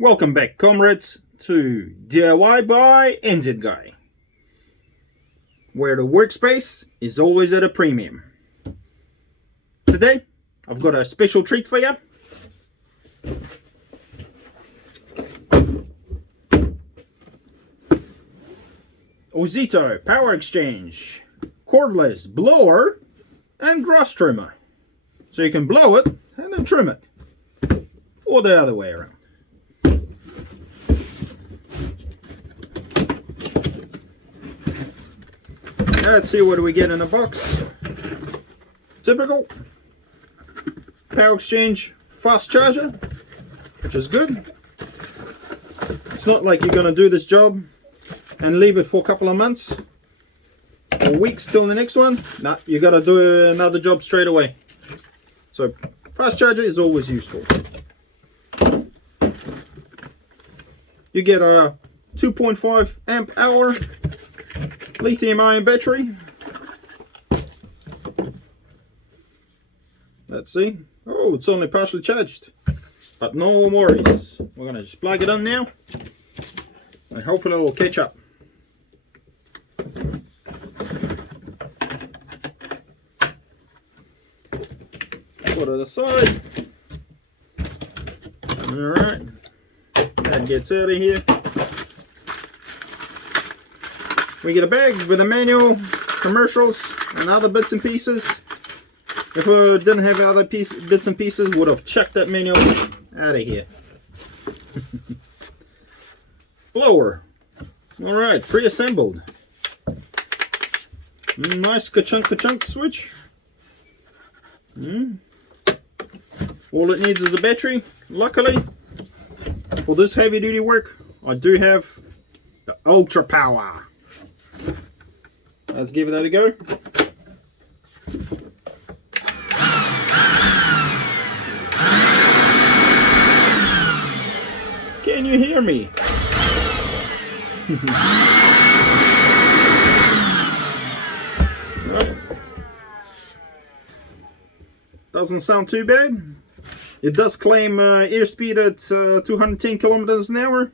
Welcome back, comrades, to DIYbyNZguy, where the workspace is always at a premium. Today, I've got a special treat for you. OZITO Power Exchange Cordless Blower and Grass Trimmer. So you can blow it and then trim it, or the other way around. Let's see what do we get in the box. Typical power exchange fast charger, which is good. It's not like you're going to do this job and leave it for a couple of months or weeks till the next one. Nah, you got to do another job straight away. So fast charger is always useful. You get a 2.5 amp hour lithium ion battery. Let's see. Oh, it's only partially charged, but no worries. We're gonna just plug it in now and hopefully it will catch up. Put it aside. Alright, that gets out of here. We get a bag with a manual, commercials, and other bits and pieces. If we didn't have other bits and pieces, would have chucked that manual out of here. Blower. Alright, pre-assembled. Nice ka-chunk switch. All it needs is a battery. Luckily, for this heavy duty work, I do have the ultra power. Let's give that a go. Can you hear me? Right. Doesn't sound too bad. It does claim airspeed at 210 kilometers an hour,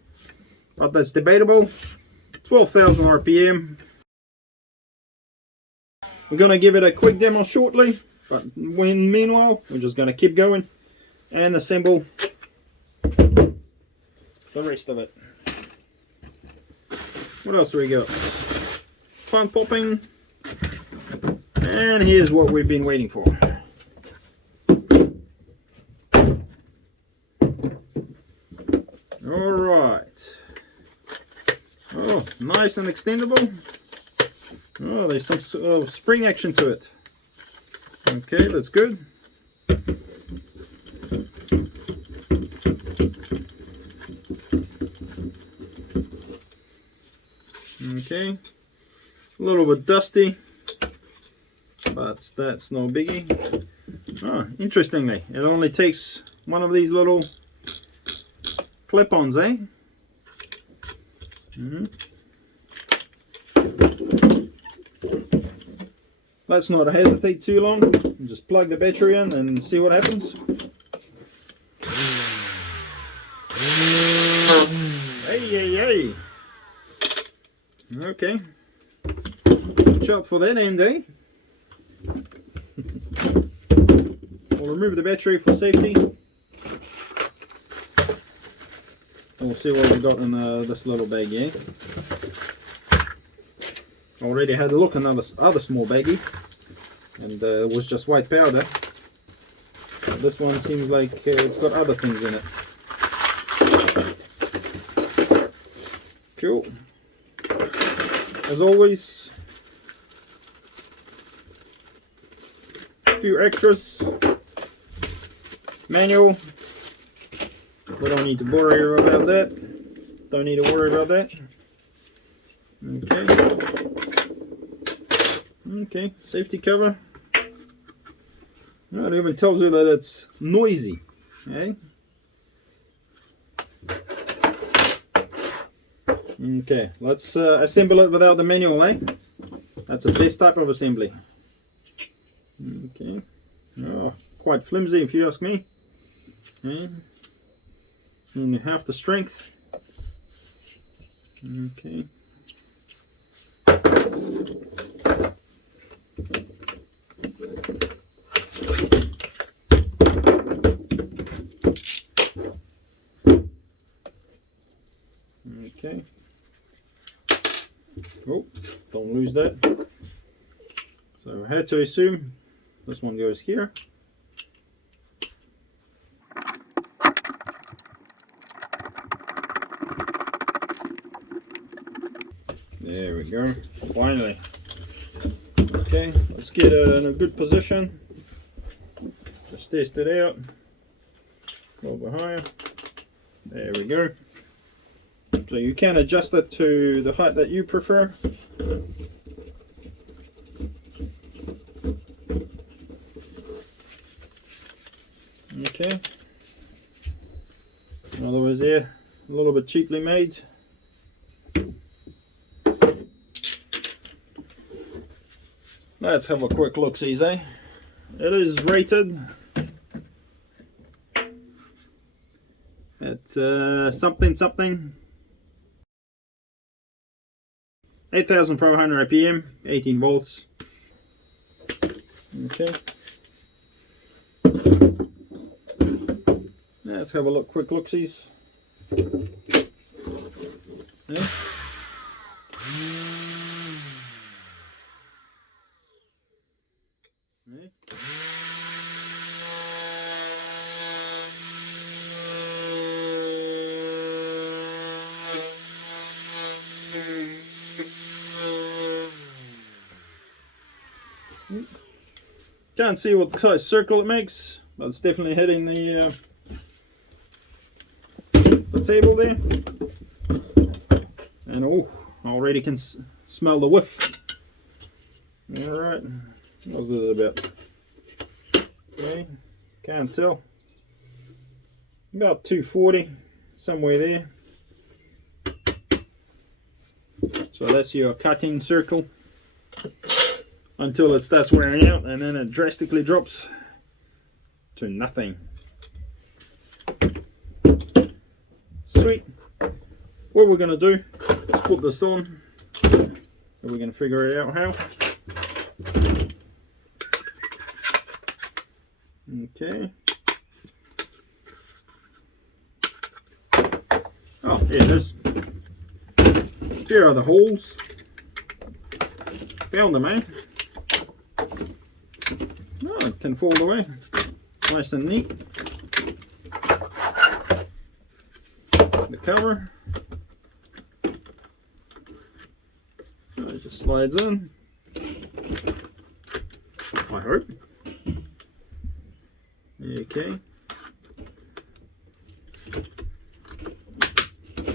but that's debatable. 12,000 RPM. We're going to give it a quick demo shortly, but meanwhile, we're just going to keep going and assemble the rest of it. What else do we got? Fun popping. And here's what we've been waiting for. Alright. Oh, nice and extendable. Oh, there's some sort of spring action to it. Okay, that's good. Okay, a little bit dusty, but that's no biggie. Oh, interestingly, it only takes one of these little clip-ons, eh? Let's not hesitate too long. Just plug the battery in and see what happens. Hey. Okay. Watch out for that end, eh? We'll remove the battery for safety. We'll see what we got in this little bag here. Already had a look in other small baggie, and it was just white powder. But this one seems like it's got other things in it. Cool. As always, a few extras. Manual. We don't need to worry about that. Don't need to worry about that. Okay, safety cover. Well, it even tells you that it's noisy. Okay. Okay, let's assemble it without the manual, eh? That's the best type of assembly. Okay. Oh, quite flimsy if you ask me. Okay. only half the strength. Okay. Okay. Oh, don't lose that. So I had to assume this one goes here. There we go. Finally. Okay, let's get it in a good position. Just test it out. A little bit higher. There we go. So you can adjust it to the height that you prefer. Okay. In other words, there, a little bit cheaply made. Let's have a quick look, see, eh? It is rated at something 8,500 RPM, 18 volts. Okay. Let's have a look, quick look-sees. Yeah. Can't see what size circle it makes, but it's definitely hitting the table there. And oh, already can smell the whiff. Alright, what was it about? Okay, can't tell. About 240, somewhere there. So that's your cutting circle until it starts wearing out, and then it drastically drops to nothing. Sweet. What we're going to do is put this on, and we're going to figure it out how. Okay. Oh, here it is. Here are the holes. Found them, eh? Oh, it can fold away. Nice and neat. The cover. Oh, it just slides in. I hope. Okay.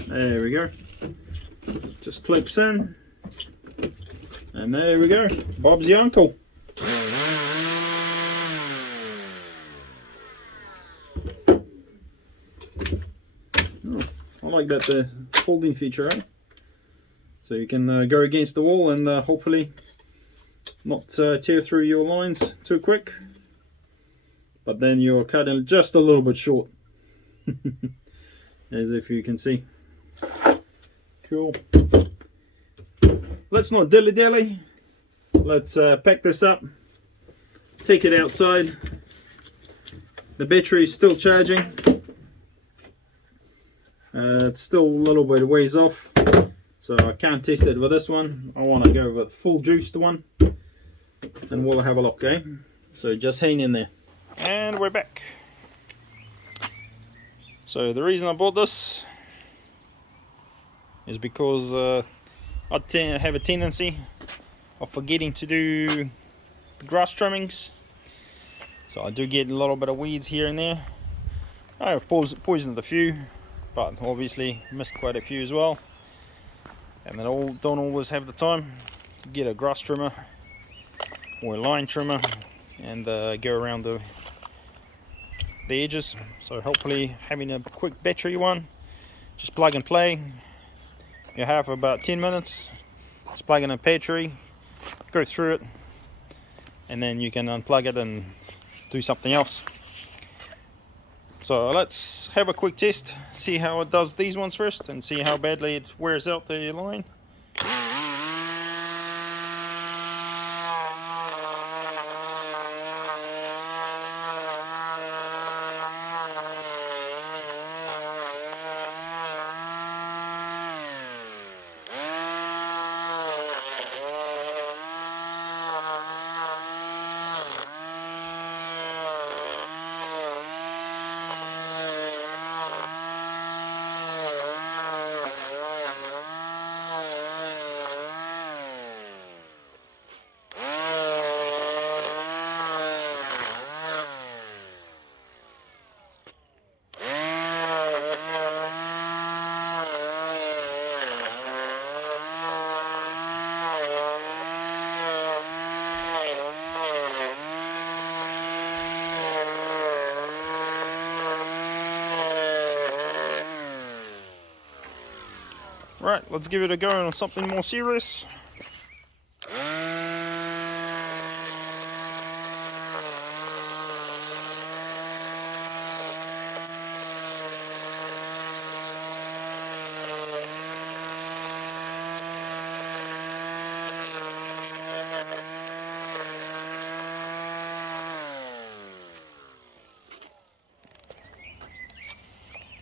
There we go. Just clips in. And there we go. Bob's your uncle. Oh, I like that the folding feature, eh? So you can go against the wall and hopefully not tear through your lines too quick. But then you're cutting just a little bit short. As if you can see. Cool. Let's not dilly-dally. Let's pack this up. Take it outside. The battery is still charging. It's still a little bit ways off. So I can't test it with this one. I want to go with full juiced one. And we'll have a look, eh? So just hang in there. And we're back. So the reason I bought this is because I have a tendency of forgetting to do the grass trimmings. So I do get a little bit of weeds here and there. I've poisoned a few, but obviously missed quite a few as well. And then don't always have the time to get a grass trimmer or a line trimmer and go around the edges. So hopefully having a quick battery one, just plug and play. You have about 10 minutes, just plug in a battery, go through it, and then you can unplug it and do something else. So let's have a quick test, see how it does these ones first, and see how badly it wears out the line. Right, let's give it a go on something more serious.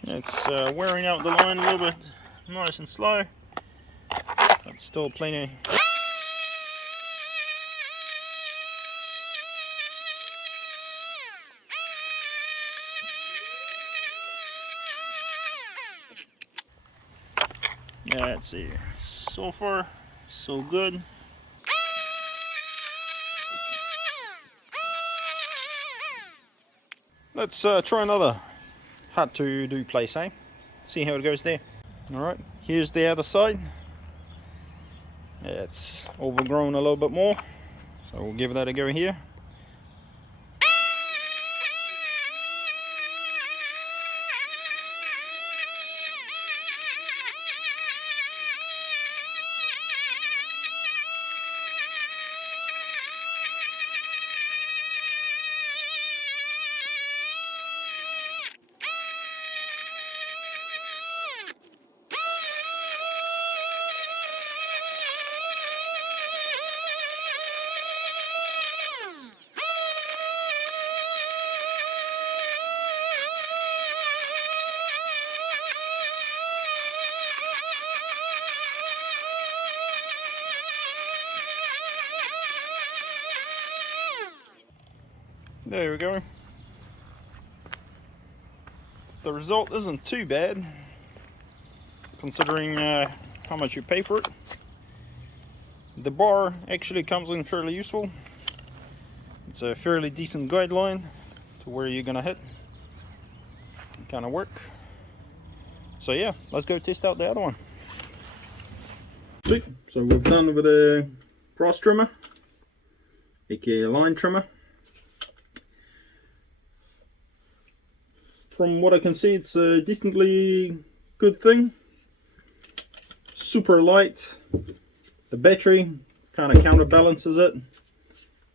It's wearing out the line a little bit nice and slow, but still plenty. Yeah, let's see. So far, so good. Let's try another hard to do place, eh? See how it goes there. Alright, here's the other side. It's overgrown a little bit more, so we'll give that a go here. There we go. The result isn't too bad, considering how much you pay for it. The bar actually comes in fairly useful. It's a fairly decent guideline to where you're gonna hit. Kind of work. So yeah, let's go test out the other one. Sweet. So we've done with a cross trimmer, aka line trimmer. From what I can see, it's a decently good thing. Super light. The battery kind of counterbalances it.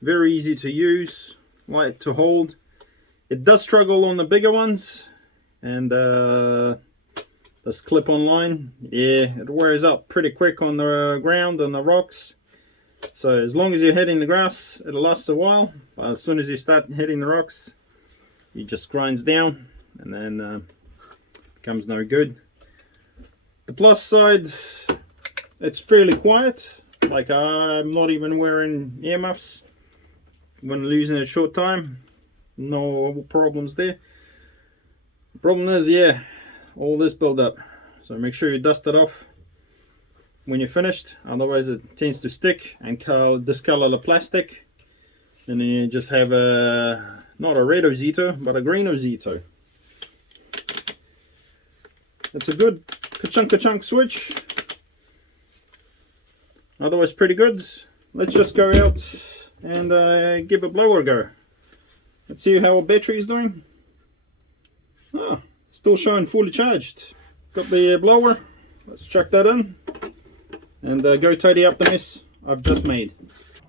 Very easy to use, light to hold. It does struggle on the bigger ones, and this clip-on line, yeah, it wears up pretty quick on the ground and the rocks. So as long as you're hitting the grass, it'll last a while. But as soon as you start hitting the rocks, it just grinds down, and then becomes no good. The plus side, it's fairly quiet. Like, I'm not even wearing earmuffs when losing a short time. No problems there. The problem is, yeah, all this build up. So make sure you dust it off when you're finished, otherwise it tends to stick and discolor the plastic, and then you just have a not a red OZITO but a green OZITO. It's a good ka-chunk switch, otherwise pretty good. Let's just go out and give a blower a go. Let's see how our battery is doing. Ah, still showing fully charged. Got the blower. Let's chuck that in and go tidy up the mess I've just made.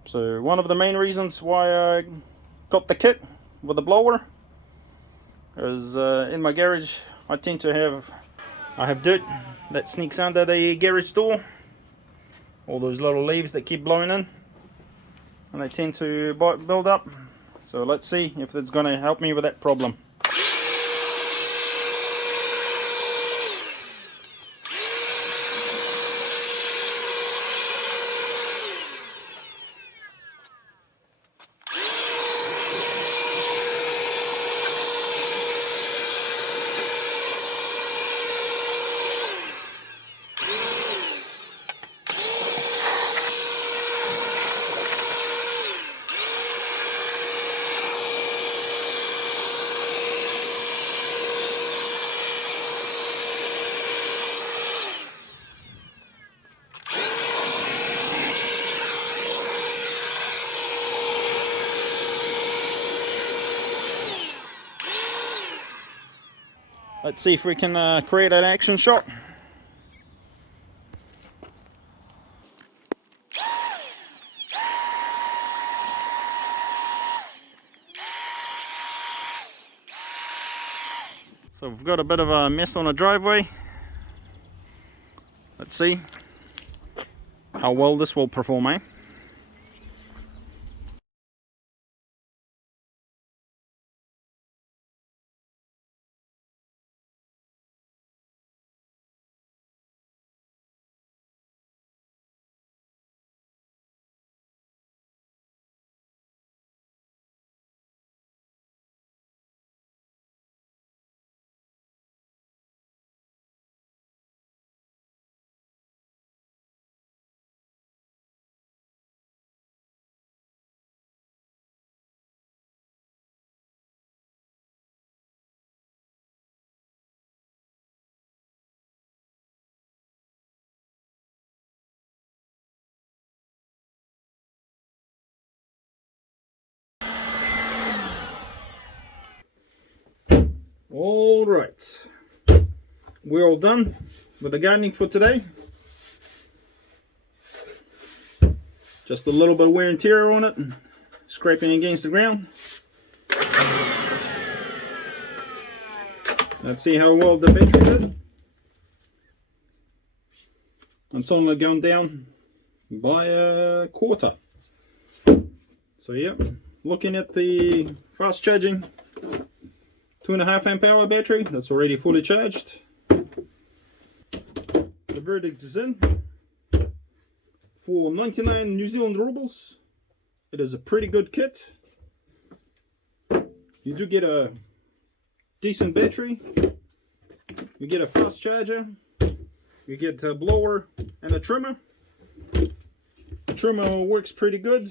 So one of the main reasons why I got the kit with the blower Because in my garage I tend to have dirt that sneaks under the garage door, all those little leaves that keep blowing in, and they tend to build up. So let's see if it's going to help me with that problem. Let's see if we can create an action shot. So we've got a bit of a mess on the driveway. Let's see how well this will perform, eh? All right, we're all done with the gardening for today. Just a little bit of wear and tear on it, and scraping against the ground. Let's see how well the battery did. It's only gone down by a quarter. So yeah, looking at the fast charging 2.5 amp hour battery that's already fully charged. The verdict is in. For 99 New Zealand rubles, it is a pretty good kit. You do get a decent battery, you get a fast charger, you get a blower and a trimmer. The trimmer works pretty good.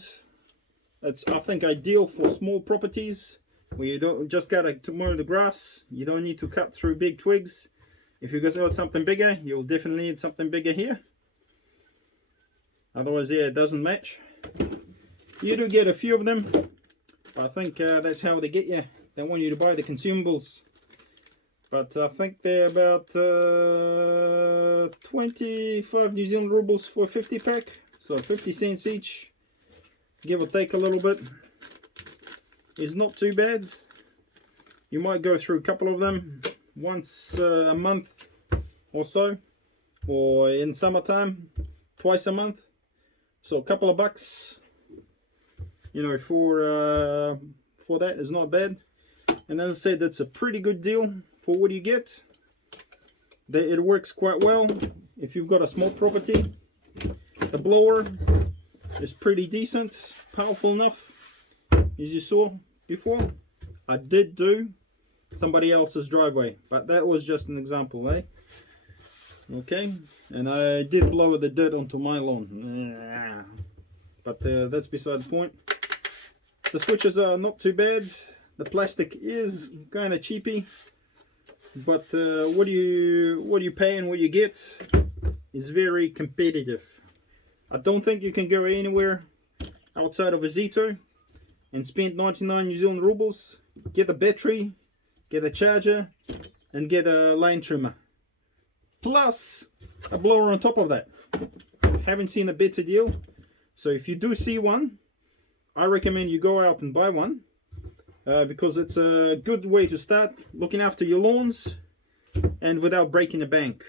That's, I think, ideal for small properties where you don't just gotta mow the grass. You don't need to cut through big twigs. If you got something bigger, you'll definitely need something bigger here. Otherwise, yeah, it doesn't match. You do get a few of them. I think that's how they get you. They want you to buy the consumables. But I think they're about 25 New Zealand rubles for a 50 pack. So 50 cents each, give or take a little bit, is not too bad. You might go through a couple of them once a month or so, or in summertime twice a month. So a couple of bucks, you know, for that is not bad. And as I said, that's a pretty good deal for what you get. It works quite well if you've got a small property. The blower is pretty decent, powerful enough. As you saw before, I did do somebody else's driveway, but that was just an example, eh? Okay, and I did blow the dirt onto my lawn, but that's beside the point. The switches are not too bad. The plastic is kind of cheapy, but what you pay and what you get is very competitive. I don't think you can go anywhere outside of OZITO and spend 99 New Zealand rubles, get a battery, get a charger, and get a lane trimmer, plus a blower on top of that. Haven't seen a better deal. So if you do see one, I recommend you go out and buy one. because it's a good way to start looking after your lawns and without breaking the bank.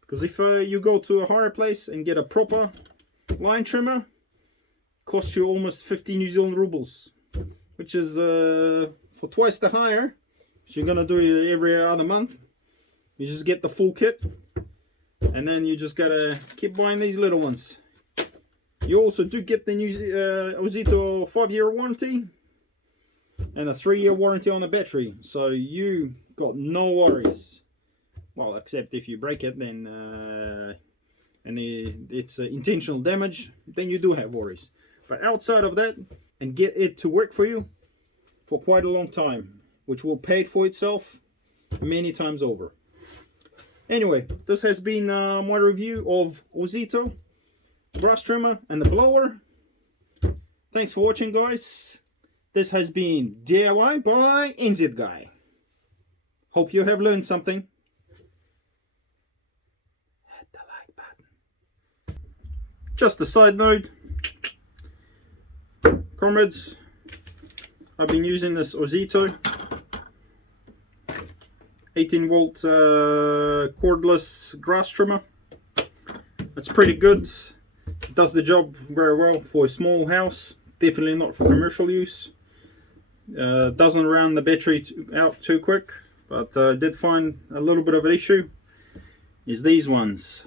Because if you go to a hire place and get a proper line trimmer, it costs you almost 50 New Zealand rubles, which is for twice the hire. So you're gonna do it every other month. You just get the full kit, and then you just gotta keep buying these little ones. You also do get the new OZITO 5-year warranty and a 3-year warranty on the battery, so you got no worries. Well, except if you break it, then and it's intentional damage, then you do have worries. But outside of that, and get it to work for you for quite a long time, which will pay for itself many times over. Anyway, this has been my review of OZITO grass trimmer and the blower. Thanks for watching, guys. This has been DIY by NZguy. Hope you have learned something. Hit the like button. Just a side note, comrades, I've been using this OZITO 18-volt cordless grass trimmer. It's pretty good. It does the job very well for a small house, definitely not for commercial use. Doesn't run the battery out too quick, but I did find a little bit of an issue is these ones.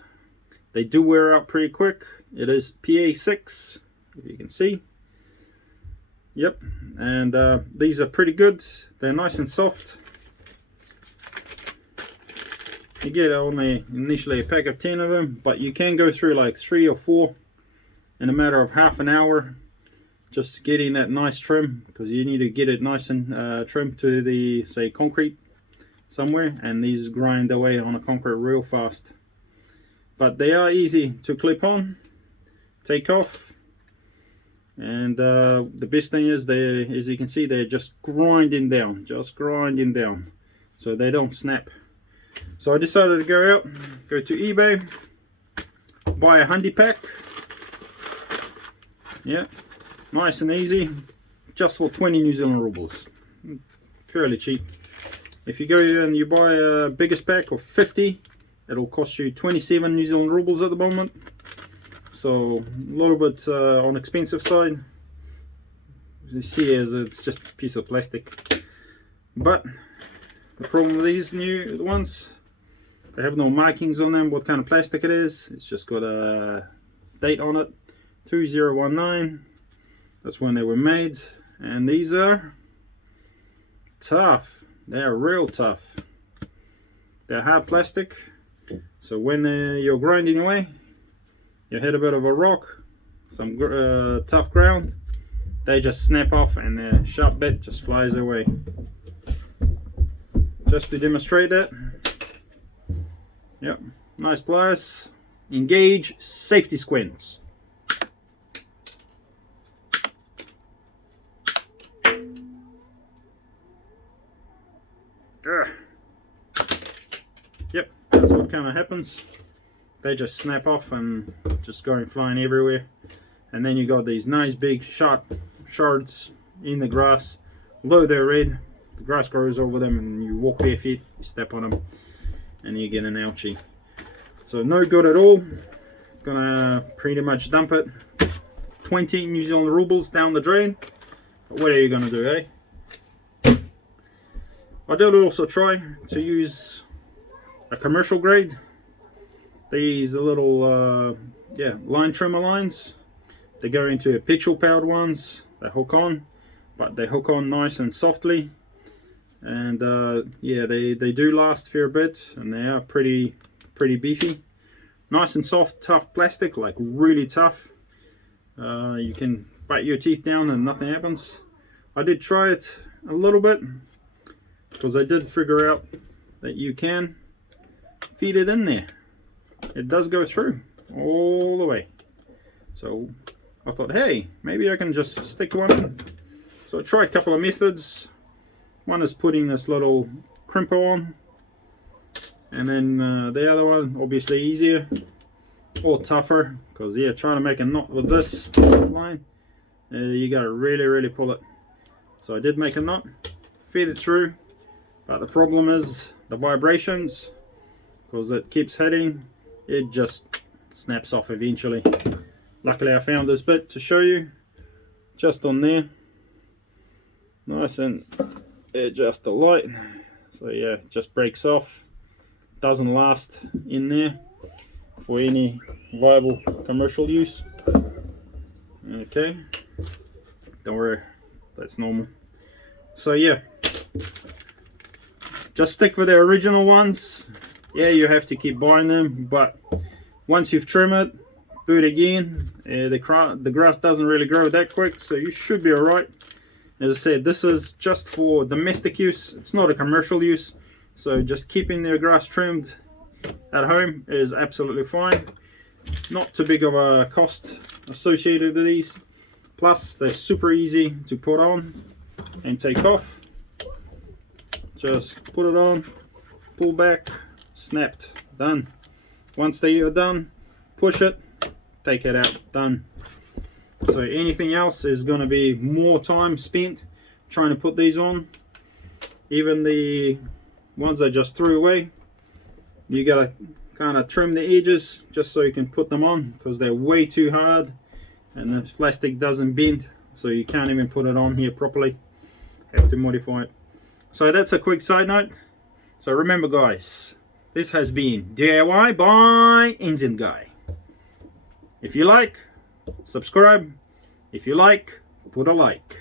They do wear out pretty quick. It is PA6, if you can see. Yep, and these are pretty good. They're nice and soft. You get only initially a pack of 10 of them, but you can go through like 3 or 4 in a matter of half an hour, just getting that nice trim, because you need to get it nice and trimmed to the, say, concrete somewhere, and these grind away on the concrete real fast. But they are easy to clip on, take off, and the best thing is they, as you can see, they're just grinding down, so they don't snap. So I decided to go to eBay, buy a handy pack. Yeah, nice and easy, just for 20 New Zealand rubles, fairly cheap. If you go and you buy a biggest pack of 50, it'll cost you 27 New Zealand rubles at the moment. So a little bit on the expensive side. As you see, as it's just a piece of plastic. But the problem with these new ones, they have no markings on them what kind of plastic it is. It's just got a date on it, 2019. That's when they were made. And these are tough. They're real tough. They're hard plastic, so when you're grinding away, you hit a bit of a rock, some tough ground, they just snap off and the sharp bit just flies away. Just to demonstrate that, yep, nice pliers, engage, safety squints. Yep, that's what kind of happens. They just snap off and just going flying everywhere. And then you got these nice big sharp shards in the grass. Although they're red, the grass grows over them and you walk bare feet, you step on them and you get an ouchie. So no good at all. Gonna pretty much dump it. 20 New Zealand rubles down the drain. But what are you gonna do, eh? I did also try to use a commercial grade. These are little line trimmer lines. They go into a petrol powered ones. They hook on, but they hook on nice and softly. And yeah, they do last a fair bit, and they are pretty beefy. Nice and soft, tough plastic, like really tough. You can bite your teeth down and nothing happens. I did try it a little bit, because I did figure out that you can feed it in there. It does go through all the way. So I thought, hey, maybe I can just stick one in. So I tried a couple of methods. One is putting this little crimper on, and then the other one, obviously easier or tougher, because yeah, trying to make a knot with this line, you gotta really pull it. So I did make a knot, feed it through, but the problem is the vibrations, because it keeps hitting, it just snaps off eventually. Luckily I found this bit to show you, just on there, nice and just a light. So yeah, it just breaks off, doesn't last in there for any viable commercial use. Okay, don't worry, that's normal. So yeah, just stick with the original ones. Yeah, you have to keep buying them, but once you've trimmed it, do it again. The grass doesn't really grow that quick, so you should be alright. As I said, this is just for domestic use, it's not a commercial use, so just keeping the grass trimmed at home is absolutely fine. Not too big of a cost associated with these, plus they're super easy to put on and take off. Just put it on, pull back, snapped, done. Once they are done, push it, take it out, done. So anything else is going to be more time spent trying to put these on. Even the ones I just threw away, you got to kind of trim the edges just so you can put them on, because they're way too hard and the plastic doesn't bend, so you can't even put it on here properly. Have to modify it. So that's a quick side note. So remember guys, this has been DIY by NZguy. If you like, subscribe. If you like, put a like.